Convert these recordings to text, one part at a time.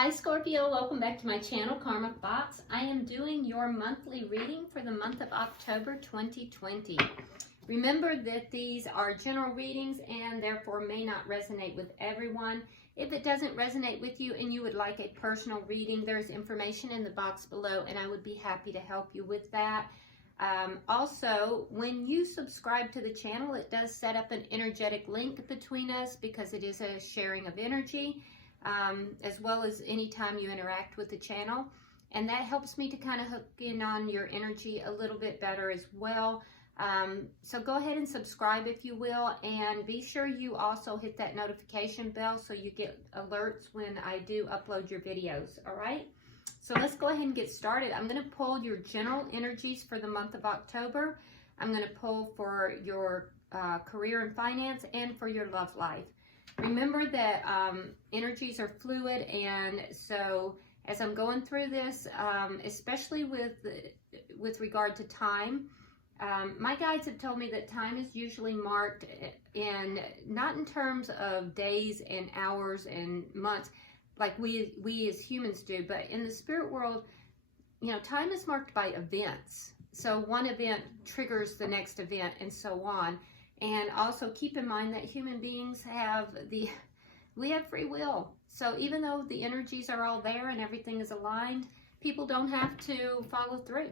Hi Scorpio, welcome back to my channel, Karma Thoughts. I am doing your monthly reading for the month of October 2020. Remember that these are general readings and therefore may not resonate with everyone. If it doesn't resonate with you and you would like a personal reading, there's information in the box below and I would be happy to help you with that. Also, when you subscribe to the channel, it does set up an energetic link between us because it is a sharing of energy. As well as anytime you interact with the channel, and that helps me to kind of hook in on your energy a little bit better as well. So go ahead and subscribe if you will, and be sure you also hit that notification bell so you get alerts when I do upload your videos. All right, so let's go ahead and get started. I'm going to pull your general energies for the month of October. I'm going to pull for your career and finance and for your love life. Remember that energies are fluid, and so as I'm going through this, especially with regard to time, my guides have told me that time is usually marked in, not in terms of days and hours and months like we as humans do, but in the spirit world, you know, time is marked by events. So one event triggers the next event and so on. And also keep in mind that human beings we have free will. So even though the energies are all there and everything is aligned, people don't have to follow through.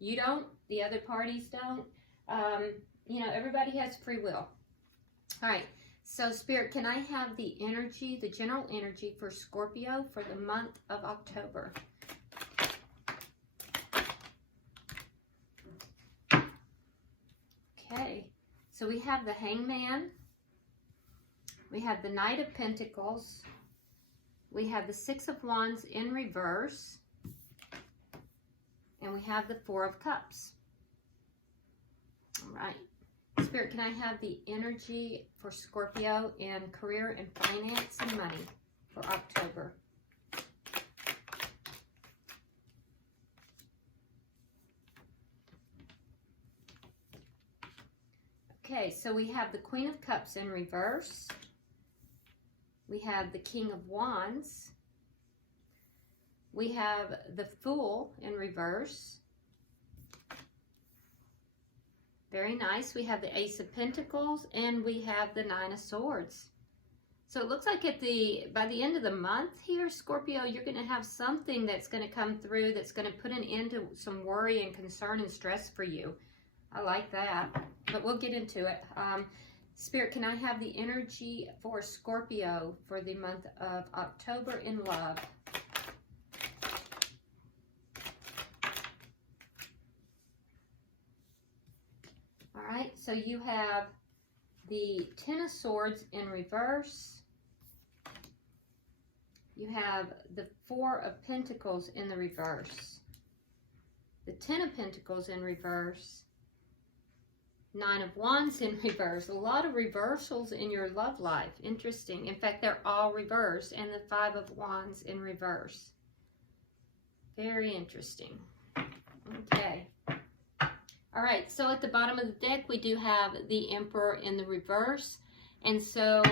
You don't, the other parties don't. You know, everybody has free will. All right, so Spirit, can I have the energy, the general energy for Scorpio for the month of October? Okay. So we have the Hangman, we have the Knight of Pentacles, we have the Six of Wands in reverse, and we have the Four of Cups. All right. Spirit, can I have the energy for Scorpio in career and finance and money for October? Okay, so we have the Queen of Cups in reverse. We have the King of Wands. We have the Fool in reverse. Very nice. We have the Ace of Pentacles, and we have the Nine of Swords. So it looks like by the end of the month here, Scorpio, you're going to have something that's going to come through that's going to put an end to some worry and concern and stress for you. I like that, but we'll get into it. Spirit, can I have the energy for Scorpio for the month of October in love? All right, so you have the Ten of Swords in reverse. You have the Four of Pentacles in the reverse. The Ten of Pentacles in reverse. Nine of Wands in reverse. A lot of reversals in your love life. Interesting. In fact, they're all reversed. And the Five of Wands in reverse. Very interesting. Okay. All right. So at the bottom of the deck, we do have the Emperor in the reverse. And so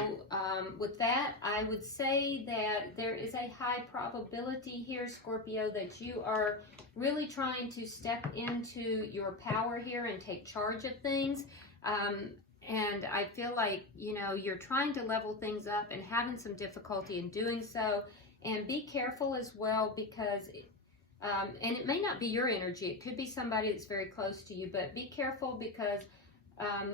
with that, I would say that there is a high probability here, Scorpio, that you are really trying to step into your power here and take charge of things. And I feel like, you know, you're trying to level things up and having some difficulty in doing so. And be careful as well because, and it may not be your energy. It could be somebody that's very close to you, but be careful because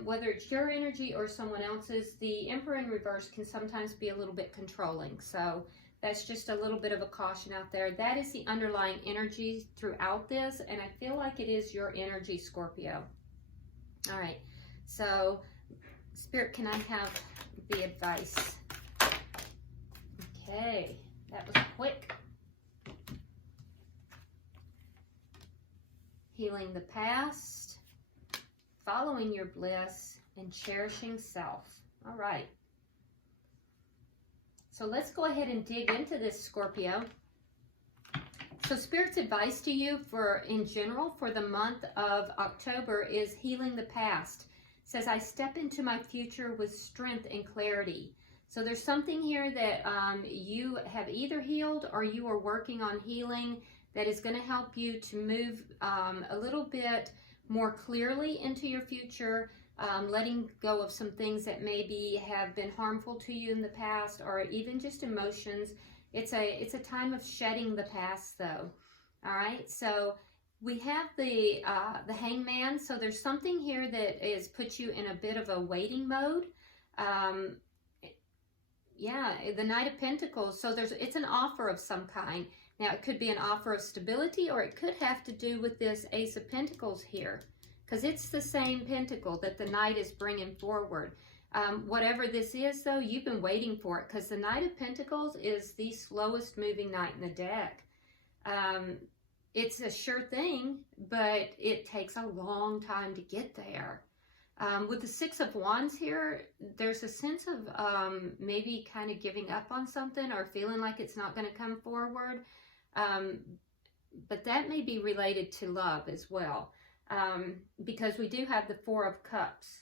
whether it's your energy or someone else's, the Emperor in reverse can sometimes be a little bit controlling. So that's just a little bit of a caution out there. That is the underlying energy throughout this, and I feel like it is your energy, Scorpio. All right, so Spirit, can I have the advice? Okay, that was quick. Healing the past, following your bliss, and cherishing self. All right. So let's go ahead and dig into this, Scorpio. So Spirit's advice to you in general for the month of October is healing the past. It says, I step into my future with strength and clarity. So there's something here that you have either healed or you are working on healing that is going to help you to move a little bit more clearly into your future, letting go of some things that maybe have been harmful to you in the past, or even just emotions. It's a time of shedding the past, though. All right, so we have the Hangman. So there's something here that is puts you in a bit of a waiting mode. Yeah, the Knight of Pentacles. So it's an offer of some kind. Now, it could be an offer of stability, or it could have to do with this Ace of Pentacles here, because it's the same pentacle that the Knight is bringing forward. Whatever this is, though, you've been waiting for it, because the Knight of Pentacles is the slowest moving knight in the deck. It's a sure thing, but it takes a long time to get there. With the Six of Wands here, there's a sense of maybe kind of giving up on something or feeling like it's not going to come forward. But that may be related to love as well, because we do have the Four of Cups.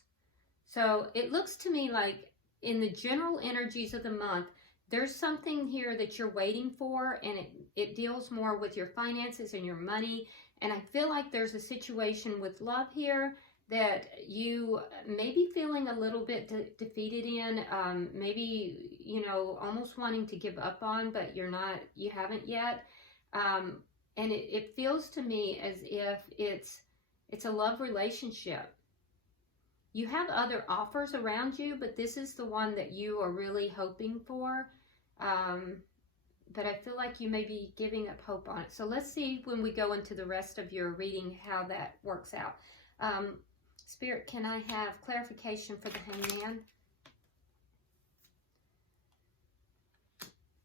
So it looks to me like in the general energies of the month, there's something here that you're waiting for, and it deals more with your finances and your money. And I feel like there's a situation with love here that you may be feeling a little bit defeated in, maybe, you know, almost wanting to give up on, but you haven't yet. And it feels to me as if it's a love relationship. You have other offers around you, but this is the one that you are really hoping for. But I feel like you may be giving up hope on it. So let's see when we go into the rest of your reading how that works out. Spirit, can I have clarification for the Hangman?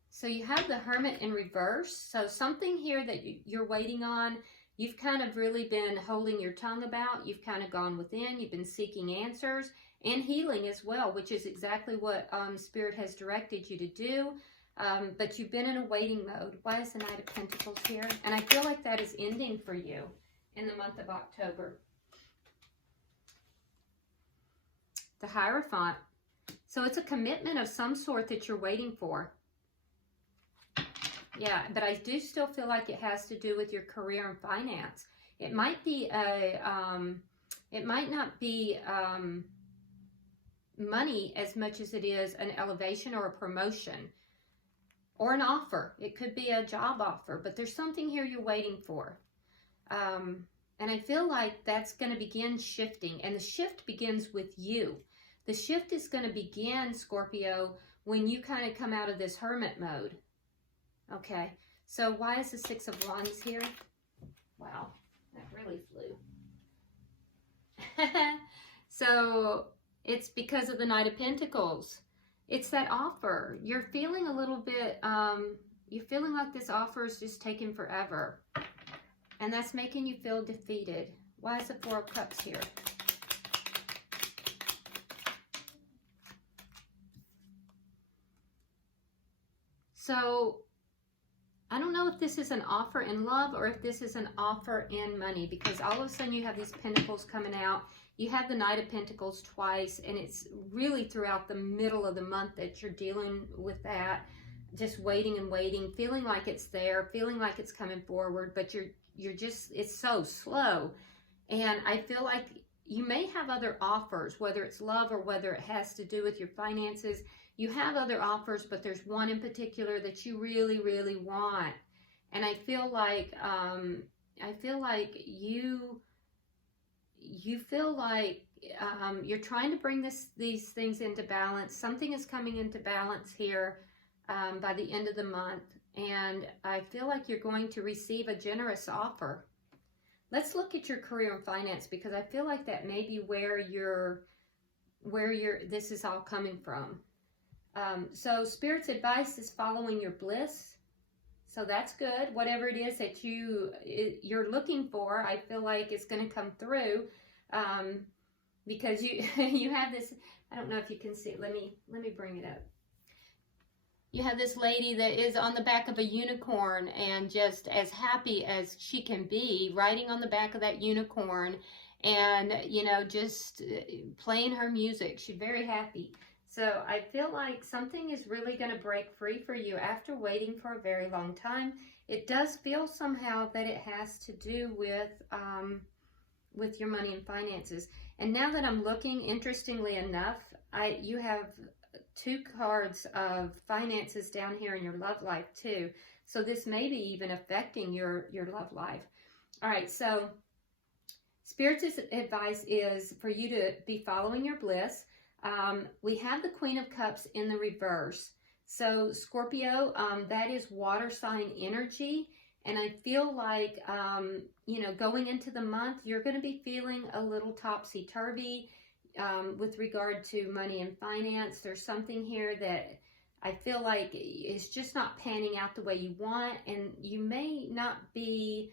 So you have the Hermit in reverse. So something here that you're waiting on, you've kind of really been holding your tongue about. You've kind of gone within. You've been seeking answers and healing as well, which is exactly what Spirit has directed you to do. But you've been in a waiting mode. Why is the Knight of Pentacles here? And I feel like that is ending for you in the month of October. The Hierophant. So it's a commitment of some sort that you're waiting for. Yeah, but I do still feel like it has to do with your career and finance. It might be it might not be money as much as it is an elevation or a promotion or an offer. It could be a job offer, but there's something here you're waiting for. And I feel like that's going to begin shifting, and the shift begins with you. The shift is going to begin, Scorpio, when you kind of come out of this hermit mode. Okay, so why is the Six of Wands here? Wow, that really flew. So it's because of the Knight of Pentacles. It's that offer. You're feeling a little bit, you're feeling like this offer is just taking forever. And that's making you feel defeated. Why is the Four of Cups here? So I don't know if this is an offer in love or if this is an offer in money, because all of a sudden you have these pentacles coming out. You have the Knight of Pentacles twice, and it's really throughout the middle of the month that you're dealing with that. Just waiting and waiting, feeling like it's there, feeling like it's coming forward, but you're just, it's so slow. And I feel like you may have other offers, whether it's love or whether it has to do with your finances. You have other offers, but there's one in particular that you really, really want. And I feel like you feel like you're trying to bring these things into balance. Something is coming into balance here by the end of the month. And I feel like you're going to receive a generous offer. Let's look at your career and finance, because I feel like that may be where this is all coming from. So Spirit's advice is following your bliss. So that's good. Whatever it is that you're looking for, I feel like it's going to come through, because you have this. I don't know if you can see it. Let me bring it up. You have this lady that is on the back of a unicorn and just as happy as she can be, riding on the back of that unicorn, and you know, just playing her music. She's very happy. So I feel like something is really going to break free for you after waiting for a very long time. It does feel somehow that it has to do with your money and finances. And now that I'm looking, interestingly enough, you have 2 cards of finances down here in your love life too. So this may be even affecting your love life. All right, so Spirit's advice is for you to be following your bliss. We have the Queen of Cups in the reverse. So Scorpio, that is water sign energy. And I feel like, you know, going into the month, you're going to be feeling a little topsy-turvy with regard to money and finance. There's something here that I feel like is just not panning out the way you want. And you may not be,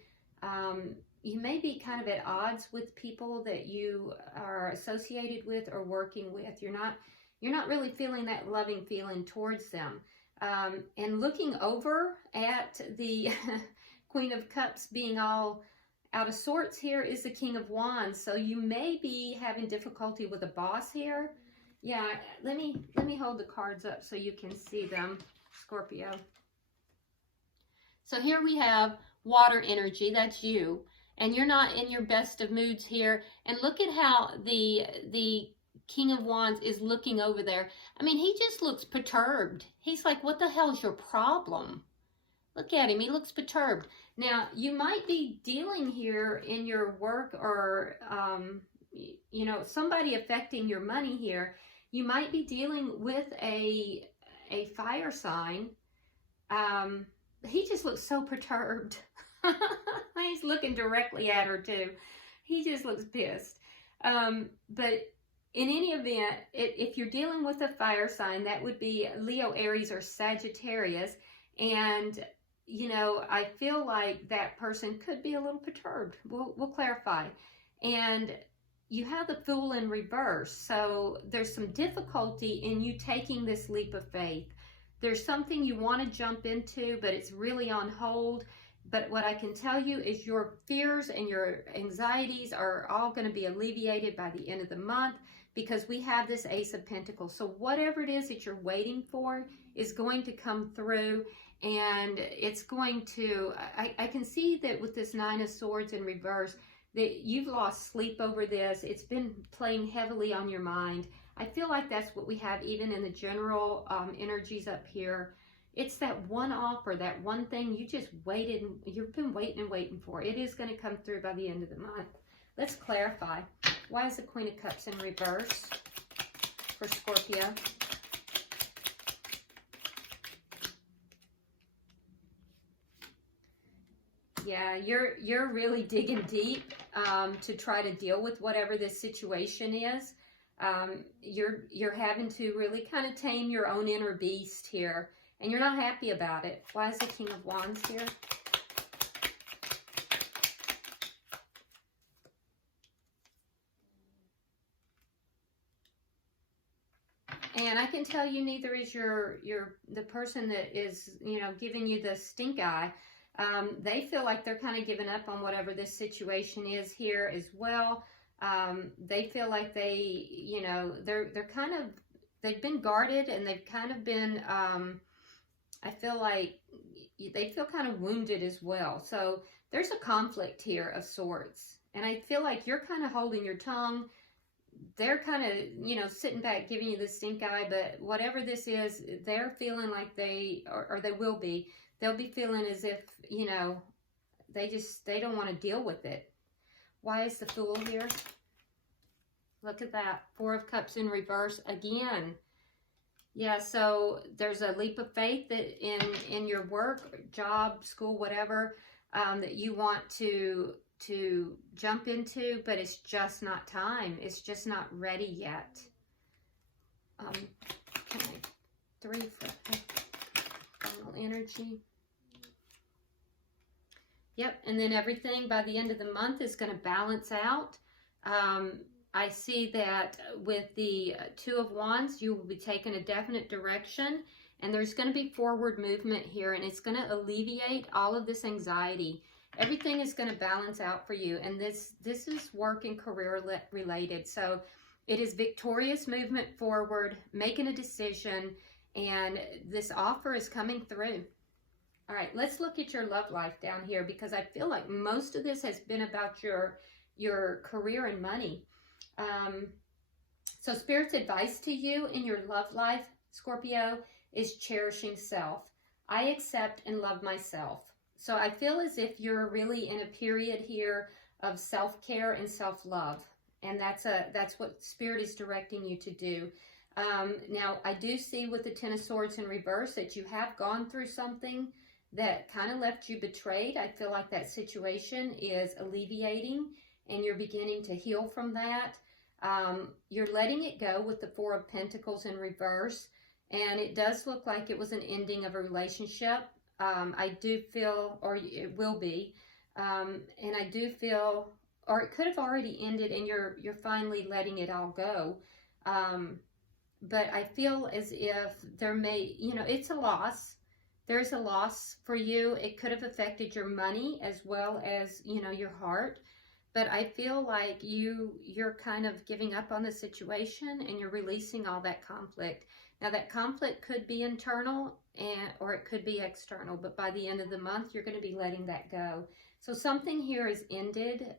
you may be kind of at odds with people that you are associated with or working with. You're not really feeling that loving feeling towards them. And looking over at the Queen of Cups being all out of sorts here is the King of Wands. So you may be having difficulty with a boss here. Yeah, let me hold the cards up so you can see them, Scorpio. So here we have water energy, that's you. And you're not in your best of moods here. And look at how the King of Wands is looking over there. I mean, he just looks perturbed. He's like, what the hell's your problem? Look at him. He looks perturbed. Now, you might be dealing here in your work or, you know, somebody affecting your money here. You might be dealing with a fire sign. He just looks so perturbed. He's looking directly at her, too. He just looks pissed. But in any event, if you're dealing with a fire sign, that would be Leo, Aries, or Sagittarius. And, you know, I feel like that person could be a little perturbed. We'll clarify. And you have the Fool in reverse. So there's some difficulty in you taking this leap of faith. There's something you want to jump into, but it's really on hold. But what I can tell you is your fears and your anxieties are all going to be alleviated by the end of the month, because we have this Ace of Pentacles. So whatever it is that you're waiting for is going to come through, and it's going to, I can see that with this Nine of Swords in reverse, that you've lost sleep over this. It's been playing heavily on your mind. I feel like that's what we have even in the general energies up here. It's that one offer, that one thing you just waited, you've been waiting and waiting for. It is going to come through by the end of the month. Let's clarify. Why is the Queen of Cups in reverse for Scorpio? Yeah, you're really digging deep to try to deal with whatever this situation is. You're having to really kind of tame your own inner beast here, and you're not happy about it. Why is the King of Wands here? And I can tell you, neither is the person that is, you know, giving you the stink eye. They feel like they're kind of giving up on whatever this situation is here as well. They feel like they, you know, they've been guarded, and they've kind of been, I feel like they feel kind of wounded as well. So there's a conflict here of sorts. And I feel like you're kind of holding your tongue. They're kind of, you know, sitting back, giving you the stink eye, but whatever this is, they're feeling like they will be. They'll be feeling as if, you know, they don't want to deal with it. Why is the Fool here? Look at that. Four of Cups in reverse again. Yeah, so there's a leap of faith that in your work, job, school, whatever, that you want to jump into, but it's just not time. It's just not ready yet. Okay, 3 for final energy. Yep, and then everything by the end of the month is going to balance out. I see that with the Two of Wands, you will be taking a definite direction, and there's going to be forward movement here, and it's going to alleviate all of this anxiety. Everything is going to balance out for you, and this is work and career related. So It is victorious movement forward, making a decision, and this offer is coming through. All right, let's look at your love life down here, because I feel like most of this has been about your career and money. So Spirit's advice to you in your love life, Scorpio, is cherishing self. I accept and love myself. So I feel as if you're really in a period here of self-care and self-love. And that's what Spirit is directing you to do. Now, I do see with the Ten of Swords in reverse that you have gone through something that kind of left you betrayed. I feel like that situation is alleviating and you're beginning to heal from that. You're letting it go with the Four of Pentacles in reverse. And it does look like it was an ending of a relationship. I do feel, or it will be, and I do feel, or it could have already ended and you're finally letting it all go. But I feel as if there may, it's a loss. There's a loss for you. It could have affected your money as well as, your heart. But I feel like you're kind of giving up on the situation and you're releasing all that conflict. Now that conflict could be internal or it could be external, but by the end of the month, you're going to be letting that go. So something here is ended.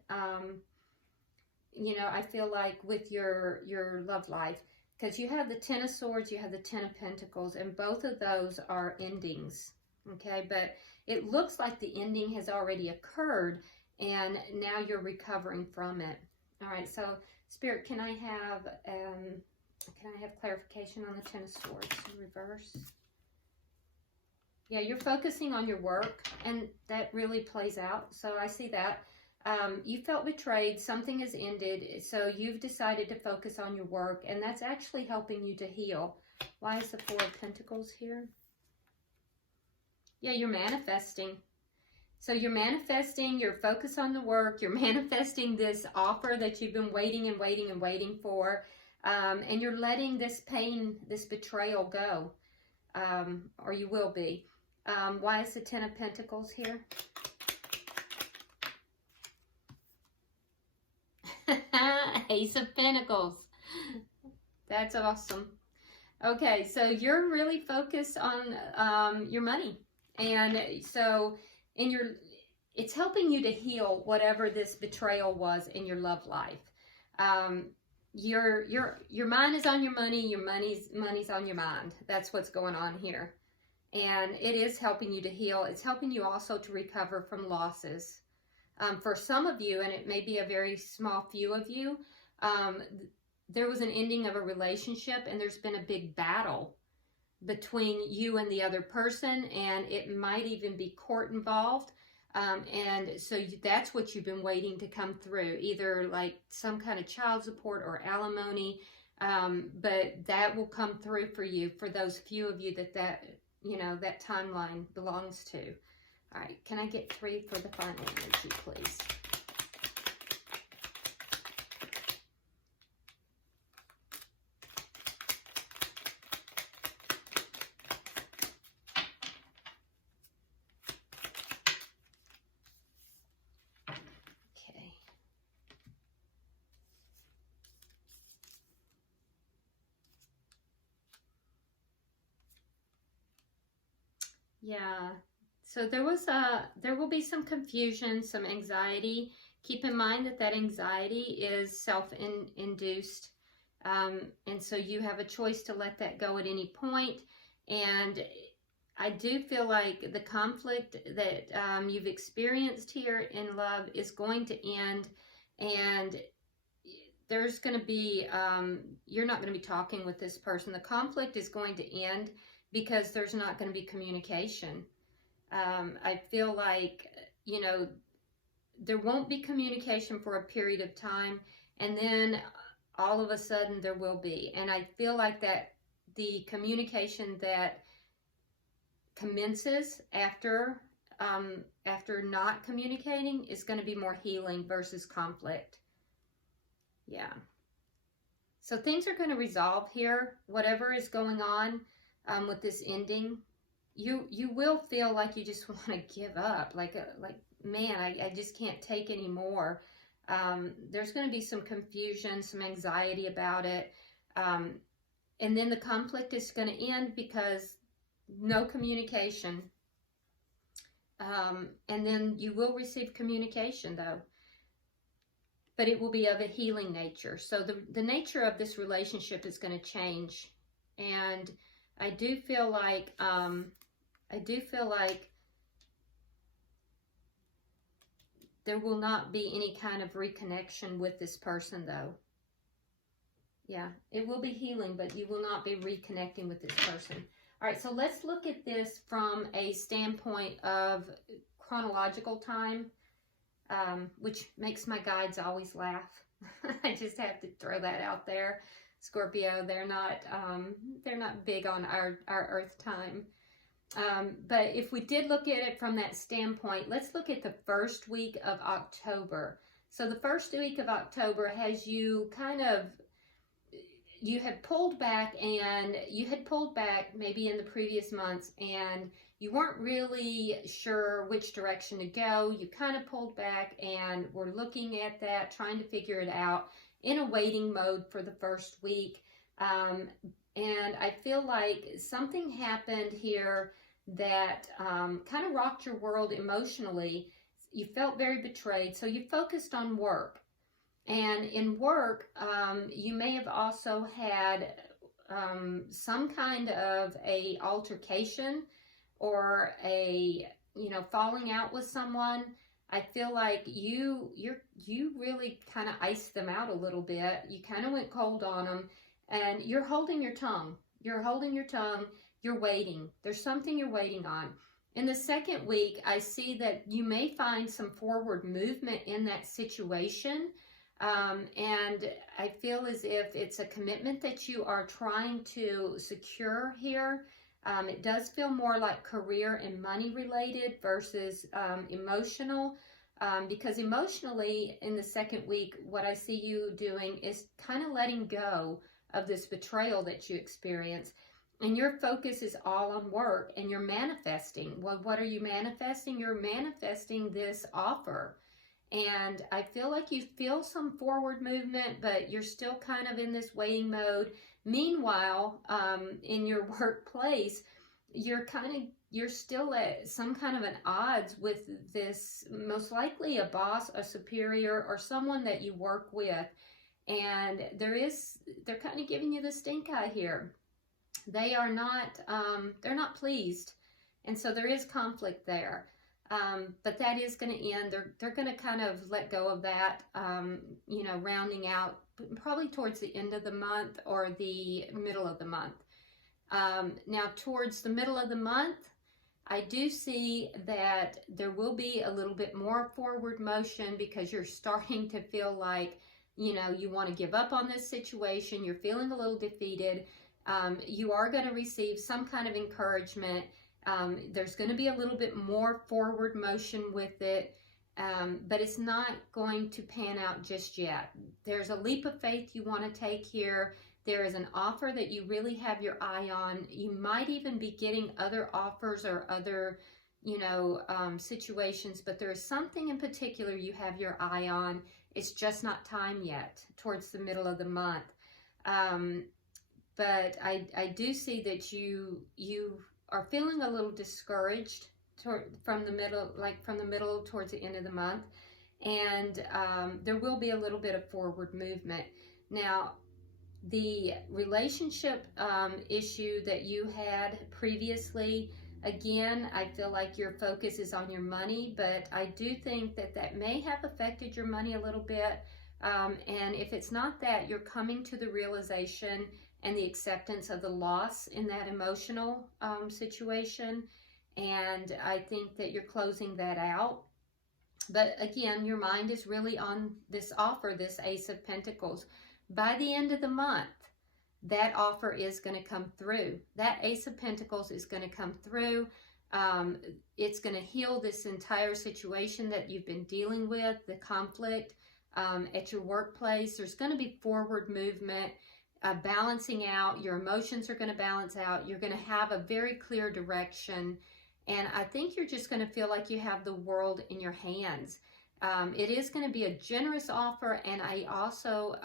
I feel like with your love life, because you have the Ten of Swords, you have the Ten of Pentacles, and both of those are endings, okay? But it looks like the ending has already occurred, and now you're recovering from it. All right, so Spirit, can I have clarification on the Ten of Swords in reverse? Yeah, you're focusing on your work, and that really plays out, so I see that. You felt betrayed, something has ended, so you've decided to focus on your work, and that's actually helping you to heal. Why is the Four of Pentacles here? Yeah, you're manifesting. So you're manifesting, you're focused on the work, you're manifesting this offer that you've been waiting and waiting and waiting for, and you're letting this pain, this betrayal go, or you will be. Why is the Ten of Pentacles here? Ace of Pentacles. That's awesome. Okay, so you're really focused on your money, and so it's helping you to heal whatever this betrayal was in your love life. Your mind is on your money. Your money's on your mind. That's what's going on here, and it is helping you to heal. It's helping you also to recover from losses. For some of you, and it may be a very small few of you, there was an ending of a relationship and there's been a big battle between you and the other person, and it might even be court involved. And so that's what you've been waiting to come through, either like some kind of child support or alimony. But that will come through for you, for those few of you that timeline belongs to. All right, can I get 3 for the final energy, please? Okay. Yeah. So there will be some confusion, some anxiety. Keep in mind that anxiety is self-induced. And so you have a choice to let that go at any point. And I do feel like the conflict that you've experienced here in love is going to end. And there's going to be, you're not going to be talking with this person. The conflict is going to end because there's not going to be communication. I feel like, there won't be communication for a period of time, and then all of a sudden there will be. And I feel like that the communication that commences after not communicating is going to be more healing versus conflict. Yeah. So things are going to resolve here, whatever is going on with this ending. You will feel like you just want to give up, like man, I just can't take any more. There's going to be some confusion, some anxiety about it. And then the conflict is going to end because no communication. And then you will receive communication though, but it will be of a healing nature. So the nature of this relationship is going to change. And I do feel like, there will not be any kind of reconnection with this person though. Yeah, it will be healing, but you will not be reconnecting with this person. All right, so let's look at this from a standpoint of chronological time, which makes my guides always laugh. I just have to throw that out there. Scorpio, they're not big on our Earth time. But if we did look at it from that standpoint, let's look at the first week of October. So the first week of October has you you had pulled back, and you had pulled back maybe in the previous months, and you weren't really sure which direction to go. You kind of pulled back and were looking at that, trying to figure it out in a waiting mode for the first week. And I feel like something happened here that kind of rocked your world emotionally. You felt very betrayed, so you focused on work. And in work, you may have also had some kind of a altercation or a, falling out with someone. I feel like you really kind of iced them out a little bit. You kind of went cold on them, and you're holding your tongue. You're holding your tongue. You're waiting. There's something you're waiting on. In the second week, I see that you may find some forward movement in that situation. And I feel as if it's a commitment that you are trying to secure here. It does feel more like career and money related versus emotional, because emotionally in the second week, what I see you doing is kind of letting go of this betrayal that you experienced. And your focus is all on work, and you're manifesting. Well, what are you manifesting? You're manifesting this offer. And I feel like you feel some forward movement, but you're still kind of in this waiting mode. Meanwhile, in your workplace, you're still at some kind of an odds with this, most likely a boss, a superior, or someone that you work with. And they're kind of giving you the stink eye here. They're not pleased. And so there is conflict there. But that is going to end. They're going to kind of let go of that, rounding out probably towards the end of the month or the middle of the month. Now, towards the middle of the month, I do see that there will be a little bit more forward motion because you're starting to feel like, you want to give up on this situation. You're feeling a little defeated. You are going to receive some kind of encouragement. There's going to be a little bit more forward motion with it, but it's not going to pan out just yet. There's a leap of faith you want to take here. There is an offer that you really have your eye on. You might even be getting other offers or other, situations, but there is something in particular you have your eye on. It's just not time yet, towards the middle of the month. But I do see that you are feeling a little discouraged from the middle towards the end of the month, and there will be a little bit of forward movement. Now, the relationship issue that you had previously, again, I feel like your focus is on your money, but I do think that may have affected your money a little bit. And if it's not that, you're coming to the realization and the acceptance of the loss in that emotional situation. And I think that you're closing that out. But again, your mind is really on this offer, this Ace of Pentacles. By the end of the month, that offer is going to come through. That Ace of Pentacles is going to come through. It's going to heal this entire situation that you've been dealing with, the conflict at your workplace. There's going to be forward movement. Balancing out, your emotions are going to balance out. You're going to have a very clear direction, and I think you're just going to feel like you have the world in your hands. It is going to be a generous offer, and I also,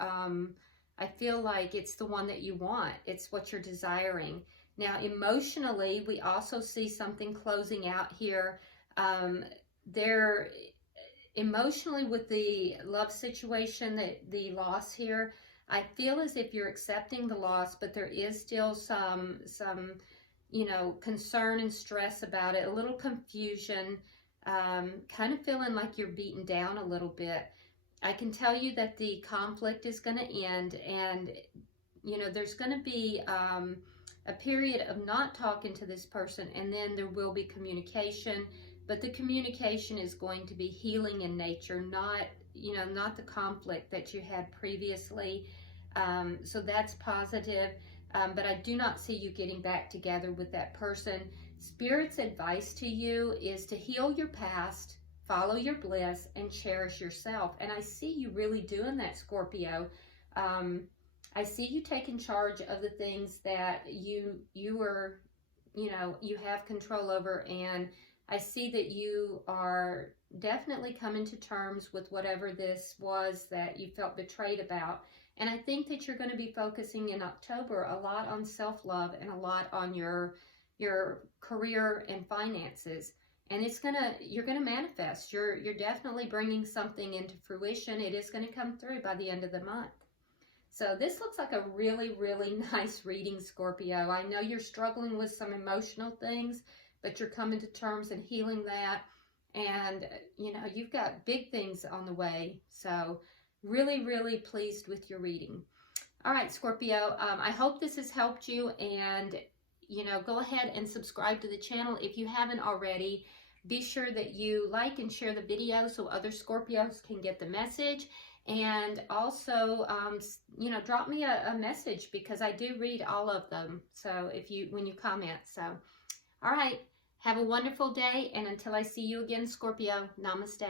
I feel like it's the one that you want. It's what you're desiring. Now, emotionally, we also see something closing out here. There, emotionally, with the love situation, the loss here, I feel as if you're accepting the loss, but there is still some you know, concern and stress about it, a little confusion, kind of feeling like you're beaten down a little bit. I can tell you that the conflict is going to end, and, you know, there's going to be a period of not talking to this person, and then there will be communication, but the communication is going to be healing in nature, not, you know, not the conflict that you had previously. So that's positive. But I do not see you getting back together with that person. Spirit's advice to you is to heal your past, follow your bliss, and cherish yourself. And I see you really doing that, Scorpio. I see you taking charge of the things that you are, you know, you have control over. And I see that you are definitely coming to terms with whatever this was that you felt betrayed about. And I think that you're going to be focusing in October a lot on self-love and a lot on your career and finances. And you're going to manifest. You're definitely bringing something into fruition. It is going to come through by the end of the month. So this looks like a really, really nice reading, Scorpio. I know you're struggling with some emotional things, but you're coming to terms and healing that. And, you know, you've got big things on the way. So really, really pleased with your reading. All right, Scorpio, I hope this has helped you. And, you know, go ahead and subscribe to the channel if you haven't already. Be sure that you like and share the video so other Scorpios can get the message. And also, you know, drop me a message because I do read all of them. So when you comment. So, all right, have a wonderful day. And until I see you again, Scorpio, namaste.